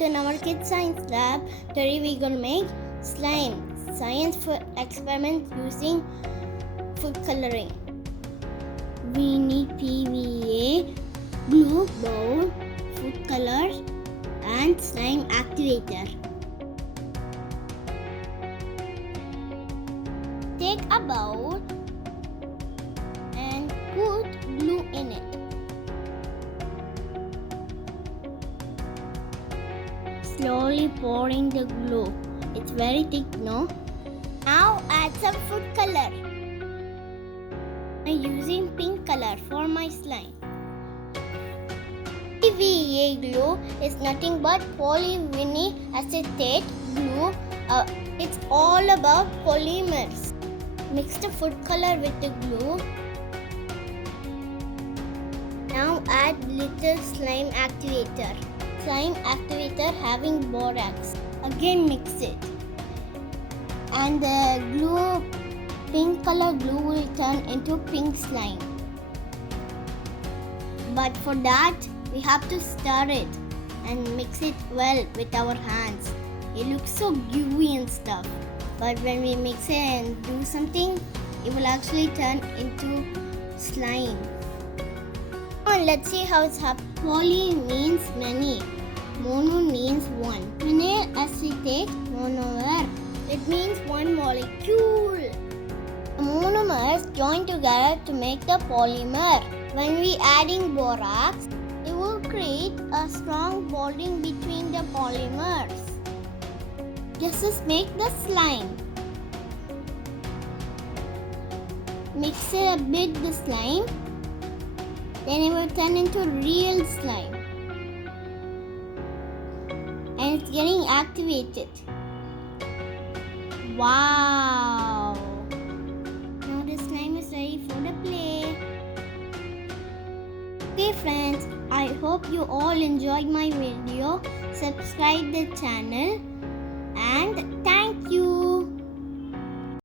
in our kids science lab. Today we're going to make slime. Science for experiment using food coloring. We need PVA, glue, bowl, food color and slime activator. Take a bowl and put glue in it. Slowly pouring the glue. It's very thick, no? Now add some food color. I'm using pink color for my slime. PVA glue is nothing but polyvinyl acetate glue. It's all about polymers. Mix the food color with the glue. Now add little slime activator. Slime activator having borax. Again mix it. And the glue, pink color glue will turn into pink slime. But for that, we have to stir it and mix it well with our hands. It looks so gooey and stuff. But when we mix it and do something, it will actually turn into slime. Now let's see how it's happening. Poly means many. Mono means one. Vinyl acetate monomer. It means one molecule. The monomers join together to make the polymer. When we adding borax, it will create a strong bonding between the polymers. This is make the slime. Mix it a bit the slime. Then it will turn into real slime. And it's getting activated. Wow! Now the slime is ready for the play. Okay friends, I hope you all enjoyed my video. Subscribe the channel and thank you.